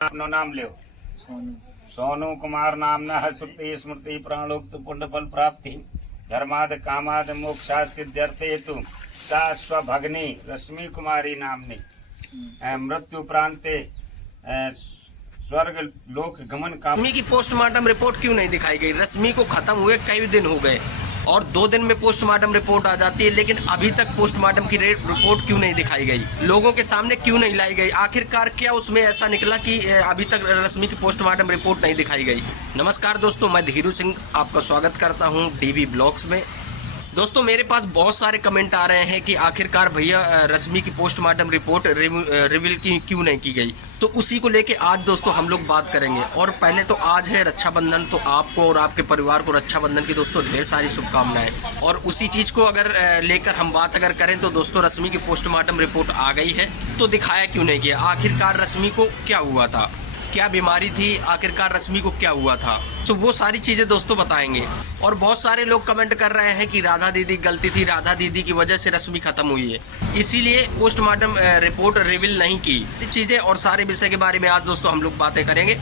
अपनो नाम लियो। सोनू कुमार नामना श्रुति स्मृति प्राणोक्त पुण्य फल प्राप्ति धर्माद कामाद मोक्षा सिद्ध्यर्थे हेतु सा स्वभगनी रश्मि कुमारी नामनी मृत्यु प्रांते स्वर्ग लोक गमन का। रश्मि की पोस्टमार्टम रिपोर्ट क्यों नहीं दिखाई गई? रश्मि को खत्म हुए कई दिन हो गए और 2 दिन में पोस्टमार्टम रिपोर्ट आ जाती है, लेकिन अभी तक पोस्टमार्टम की रिपोर्ट क्यों नहीं दिखाई गई? लोगों के सामने क्यों नहीं लाई गई? आखिरकार क्या उसमें ऐसा निकला कि अभी तक रश्मि की पोस्टमार्टम रिपोर्ट नहीं दिखाई गई? नमस्कार दोस्तों, मैं धीरू सिंह आपका स्वागत करता हूं डीवी ब्लॉग्स में। दोस्तों, मेरे पास बहुत सारे कमेंट आ रहे हैं कि आखिरकार भैया रश्मि की पोस्टमार्टम रिपोर्ट रिवील क्यों नहीं की गई। तो उसी को लेके आज दोस्तों हम लोग बात करेंगे। और पहले तो आज है रक्षाबंधन, तो आपको और आपके परिवार को रक्षाबंधन की दोस्तों ढेर सारी शुभकामनाएं। और उसी चीज को अगर लेकर हम बात अगर करें तो दोस्तों रश्मि की पोस्टमार्टम रिपोर्ट आ गई है, तो दिखाया क्यों नहीं गया? आखिरकार रश्मि को क्या हुआ था, क्या बीमारी थी, आखिरकार रश्मि को क्या हुआ था, तो वो सारी चीजें दोस्तों बताएंगे। और बहुत सारे लोग कमेंट कर रहे हैं कि राधा दीदी गलती थी, राधा दीदी की वजह से रश्मि खत्म हुई है, इसीलिए पोस्टमार्टम रिपोर्ट रिवील नहीं की। चीजें और सारे विषय के बारे में आज दोस्तों हम लोग बातें करेंगे।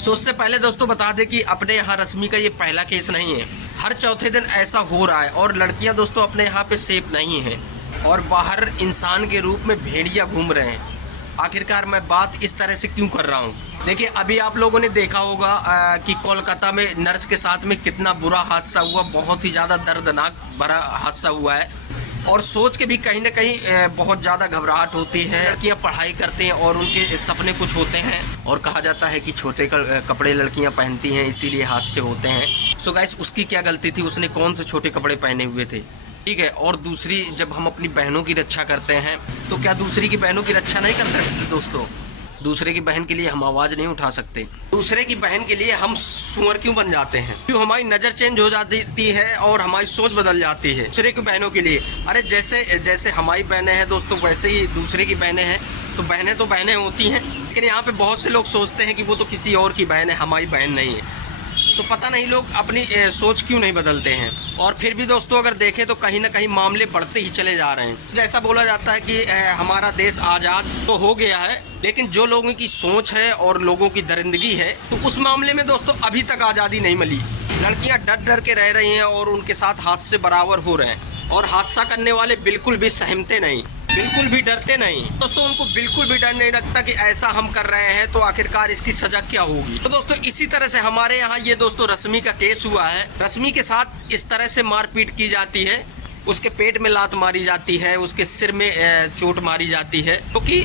सो उससे पहले दोस्तों बता दें कि अपने यहाँ रश्मि का ये पहला केस नहीं है, हर चौथे दिन ऐसा हो रहा है। और लड़कियां दोस्तों अपने यहाँ पे सेफ नहीं है और बाहर इंसान के रूप में भेड़िया घूम रहे हैं। आखिरकार मैं बात इस तरह से क्यों कर रहा हूँ? देखिए, अभी आप लोगों ने देखा होगा कि कोलकाता में नर्स के साथ में कितना बुरा हादसा हुआ, बहुत ही ज़्यादा दर्दनाक भरा हादसा हुआ है। और सोच के भी कहीं ना कहीं बहुत ज़्यादा घबराहट होती है। लड़कियां पढ़ाई करते हैं और उनके सपने कुछ होते हैं, और कहा जाता है कि छोटे कपड़े लड़कियां पहनती हैं इसीलिए हादसे होते हैं। सो गाइस, उसकी क्या गलती थी? उसने कौन से छोटे कपड़े पहने हुए थे? ठीक है। और दूसरी, जब हम अपनी बहनों की रक्षा करते हैं तो क्या दूसरी की बहनों की रक्षा नहीं कर सकते? दोस्तों, दूसरे की बहन के लिए हम आवाज नहीं उठा सकते? दूसरे की बहन के लिए हम सुअर क्यों बन जाते हैं? क्यों हमारी नजर चेंज हो जाती है और हमारी सोच बदल जाती है दूसरे की बहनों के लिए? अरे जैसे हमारी बहनें हैं दोस्तों, वैसे ही दूसरे की बहनें हैं। तो बहनें होती हैं, लेकिन यहाँ पे बहुत से लोग सोचते हैं कि वो तो किसी और की बहन है, हमारी बहन नहीं है। तो पता नहीं लोग अपनी सोच क्यों नहीं बदलते हैं। और फिर भी दोस्तों अगर देखें तो कहीं ना कहीं मामले बढ़ते ही चले जा रहे हैं। जैसा बोला जाता है कि हमारा देश आज़ाद तो हो गया है, लेकिन जो लोगों की सोच है और लोगों की दरिंदगी है, तो उस मामले में दोस्तों अभी तक आज़ादी नहीं मिली। लड़कियां डर डर के रह रही हैं और उनके साथ हादसे बराबर हो रहे हैं। और हादसा करने वाले बिल्कुल भी सहमते नहीं, बिल्कुल भी डरते नहीं दोस्तों। उनको बिल्कुल भी डर नहीं लगता कि ऐसा हम कर रहे हैं तो आखिरकार इसकी सजा क्या होगी। तो दोस्तों इसी तरह से हमारे यहाँ ये दोस्तों रश्मि का केस हुआ है। रश्मि के साथ इस तरह से मारपीट की जाती है, उसके पेट में लात मारी जाती है, उसके सिर में चोट मारी जाती है, क्योंकि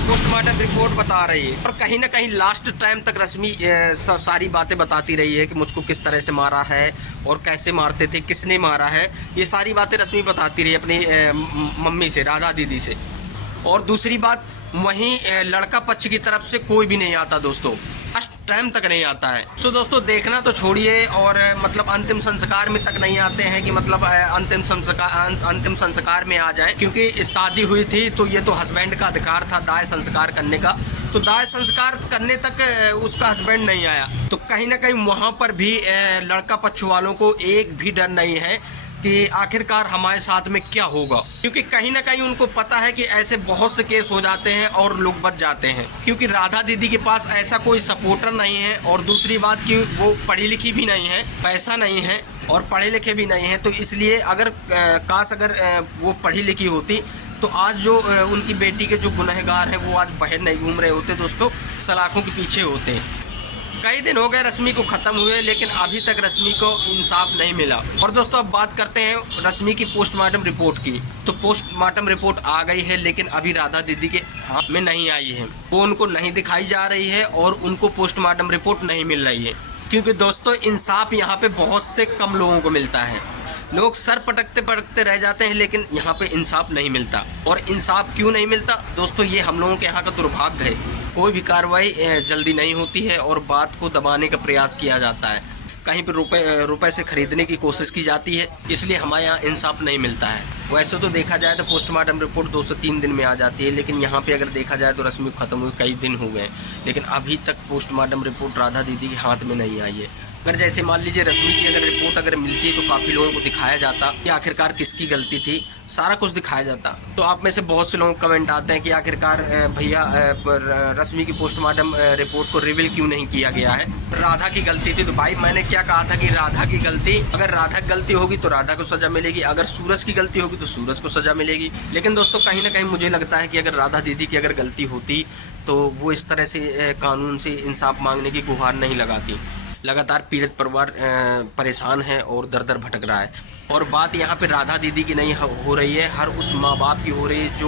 पोस्टमार्टम रिपोर्ट बता रही है। और कहीं ना कहीं लास्ट टाइम तक रश्मि सारी बातें बताती रही है कि मुझको किस तरह से मारा है और कैसे मारते थे, किसने मारा है, ये सारी बातें रश्मि बताती रही अपनी मम्मी से, राधा दीदी से। और दूसरी बात, वहीं लड़का पक्ष की तरफ से कोई भी नहीं आता दोस्तों, फर्स्ट टाइम तक नहीं आता है। सो दोस्तों देखना तो छोड़िए, और मतलब अंतिम संस्कार में तक नहीं आते हैं कि मतलब अंतिम संस्कार में आ जाए, क्योंकि शादी हुई थी तो ये तो हस्बैंड का अधिकार था दाह संस्कार करने का। तो दाह संस्कार करने तक उसका हस्बैंड नहीं आया, तो कहीं ना कहीं वहां पर भी लड़का पक्ष वालों को एक भी डर नहीं है कि आखिरकार हमारे साथ में क्या होगा, क्योंकि कहीं ना कहीं उनको पता है कि ऐसे बहुत से केस हो जाते हैं और लोग बच जाते हैं, क्योंकि राधा दीदी के पास ऐसा कोई सपोर्टर नहीं है। और दूसरी बात कि वो पढ़ी लिखी भी नहीं है, पैसा नहीं है और पढ़े लिखे भी नहीं है। तो इसलिए अगर वो पढ़ी लिखी होती तो आज जो उनकी बेटी के जो गुनहगार हैं वो आज बाहर नहीं घूम रहे होते दोस्तों, सलाखों के पीछे होते। कई दिन हो गए रश्मि को खत्म हुए, लेकिन अभी तक रश्मि को इंसाफ नहीं मिला। और दोस्तों अब बात करते हैं रश्मि की पोस्टमार्टम रिपोर्ट की। तो पोस्टमार्टम रिपोर्ट आ गई है, लेकिन अभी राधा दीदी के हाथ में नहीं आई है, वो उनको नहीं दिखाई जा रही है और उनको पोस्टमार्टम रिपोर्ट नहीं मिल रही है। क्योंकि दोस्तों इंसाफ यहाँ पे बहुत से कम लोगों को मिलता है, लोग सर पटकते पटकते रह जाते हैं, लेकिन यहाँ पे इंसाफ नहीं मिलता। और इंसाफ क्यों नहीं मिलता दोस्तों? ये हम लोगों के यहाँ का दुर्भाग्य है। कोई भी कार्रवाई जल्दी नहीं होती है और बात को दबाने का प्रयास किया जाता है, कहीं पर रुपए से खरीदने की कोशिश की जाती है, इसलिए हमारे यहाँ इंसाफ नहीं मिलता है। वैसे तो देखा जाए तो पोस्टमार्टम रिपोर्ट 2 से 3 दिन में आ जाती है, लेकिन यहाँ पे अगर देखा जाए तो रश्मि खत्म हुए कई दिन हो गए, लेकिन अभी तक पोस्टमार्टम रिपोर्ट राधा दीदी के हाथ में नहीं आई है। अगर जैसे मान लीजिए रश्मि की अगर रिपोर्ट अगर मिलती है तो काफ़ी लोगों को दिखाया जाता कि आखिरकार किसकी गलती थी, सारा कुछ दिखाया जाता। तो आप में से बहुत से लोगों को कमेंट आते हैं कि आखिरकार भैया रश्मि की पोस्टमार्टम रिपोर्ट को रिवील क्यों नहीं किया गया है, राधा की गलती थी। तो भाई मैंने क्या कहा था कि राधा की गलती, अगर राधा की गलती होगी तो राधा को सजा मिलेगी, अगर सूरज की गलती होगी तो सूरज को सजा मिलेगी। लेकिन दोस्तों कहीं ना कहीं मुझे लगता है कि अगर राधा दीदी की अगर गलती होती तो वो इस तरह से कानून से इंसाफ मांगने की गुहार नहीं लगाती। लगातार पीड़ित परिवार परेशान है और दर दर भटक रहा है। और बात यहाँ पे राधा दीदी की नहीं हो रही है, हर उस माँ बाप की हो रही है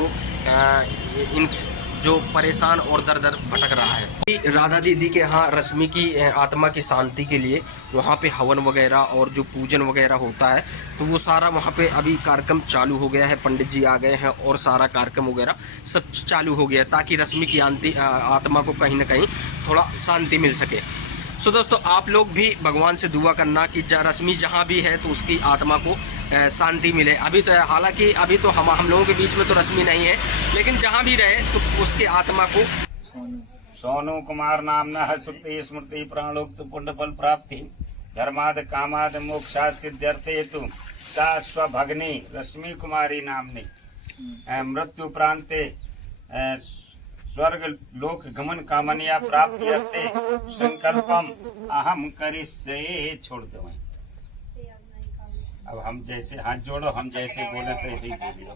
जो परेशान और दर दर भटक रहा है। राधा दीदी के यहाँ रश्मि की आत्मा की शांति के लिए वहाँ पे हवन वगैरह और जो पूजन वगैरह होता है तो वो सारा वहाँ पे अभी कार्यक्रम चालू हो गया है, पंडित जी आ गए हैं और सारा कार्यक्रम वगैरह सब चालू हो गया है ताकि रश्मि की आत्मा को कहीं ना कहीं थोड़ा शांति मिल सके। सो दोस्तों आप लोग भी भगवान से दुआ करना कि रश्मि जहाँ भी है तो उसकी आत्मा को शांति मिले। अभी तो हालांकि अभी तो हम लोगों के बीच में तो रश्मि नहीं है, लेकिन जहाँ भी रहे तो उसकी आत्मा को सोनू कुमार नामना श्रुति स्मृति प्राणोक्त पुण्य फल प्राप्ति धर्माद कामाद मोक्षाद सिद्ध्यर्थे हेतु सा स्वभगनी रश्मि कुमारी नामनी मृत्यु प्रांते स्वर्ग लोक गमन कामनिया प्राप्ति अर्थे संकल्पम अहम करिष्ये। छोड़ दो। अब हम जैसे हाथ जोड़ो, हम जैसे बोले तैसे ही बोलियो।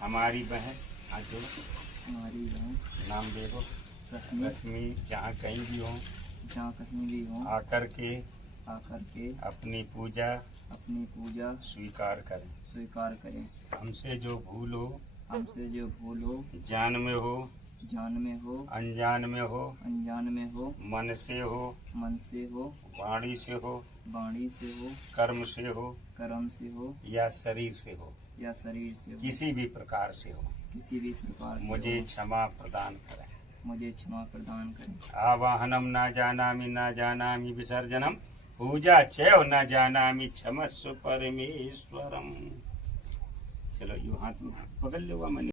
हमारी बहन हाथ जोड़ो, हमारी बहन नाम देखो रश्मि जहाँ कहीं भी हो आकर के अपनी पूजा स्वीकार करें। हमसे जो भूल हो जान में हो अनजान में हो मन से हो वाणी से हो कर्म से हो या शरीर से हो किसी भी प्रकार से हो मुझे क्षमा प्रदान करें। आवाहनम न जानामि विसर्जनम पूजा चैव न जानामि क्षमस्व परमेश्वरम। चलो यो हाथ में पकड़ लो।